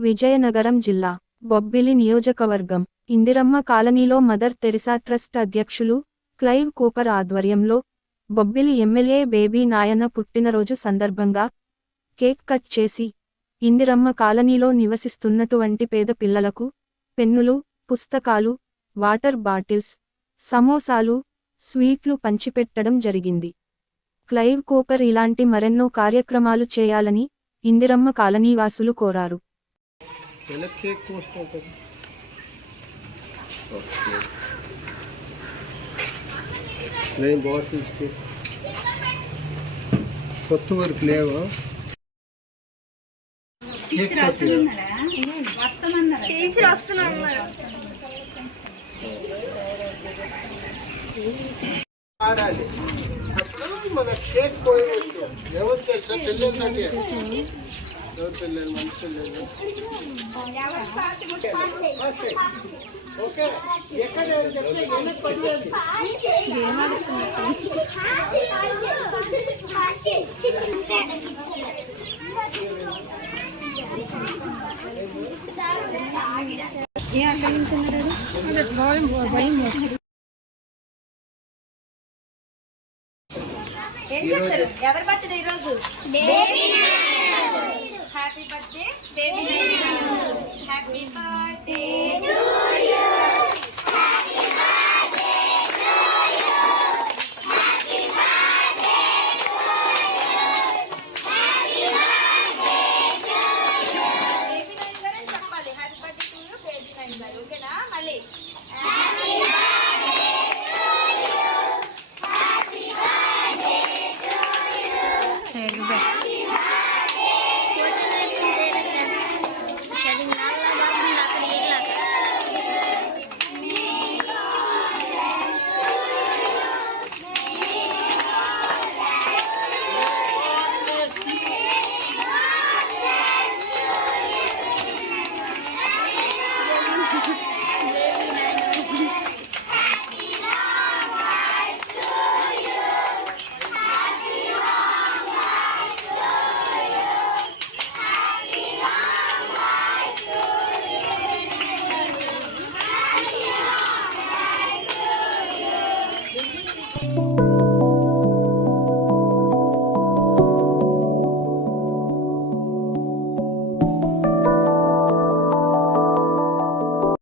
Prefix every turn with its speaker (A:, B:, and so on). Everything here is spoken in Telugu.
A: విజయనగరం జిల్లా బొబ్బిలి నియోజకవర్గం. ఇందిరమ్మ కాలనీలో మదర్ తెరిసా ట్రస్ట్ అధ్యక్షులు క్లైవ్ కూపర్ ఆధ్వర్యంలో బొబ్బిలి ఎమ్మెల్యే బేబీ నాయన పుట్టినరోజు సందర్భంగా కేక్ కట్ చేసి ఇందిరమ్మ కాలనీలో నివసిస్తున్నటువంటి పేద పిల్లలకు పెన్నులు పుస్తకాలు వాటర్ బాటిల్స్ సమోసాలు స్వీట్లు పంచిపెట్టడం జరిగింది. క్లైవ్ కూపర్ ఇలాంటి మరెన్నో కార్యక్రమాలు చేయాలని ఇందిరమ్మ కాలనీవాసులు కోరారు.
B: ఎలా కేక్ కోసుకుంటుంది ఓకే నేను బాటిల్స్కి కొత్త వరకు లేవా కేక్ కట్టినా
C: టీచర్ వస్తున్నారు
B: ఆడాలి అప్పుడు మన షేక్ పోయవచ్చు ఎవరు తెలుసా పిల్లలు ఎవరు పిల్లలు మన పిల్లలు ఓకే ఎక్కడ చెప్తే వెనక్కి పడిపోయింది
D: ఏం చెప్తారు? ఎవరి బర్త్డే ఈరోజు? Happy birthday baby happy birthday baby చెప్పాలి. Happy birthday to you baby nine గారు ఓకేనా మళ్ళీ. you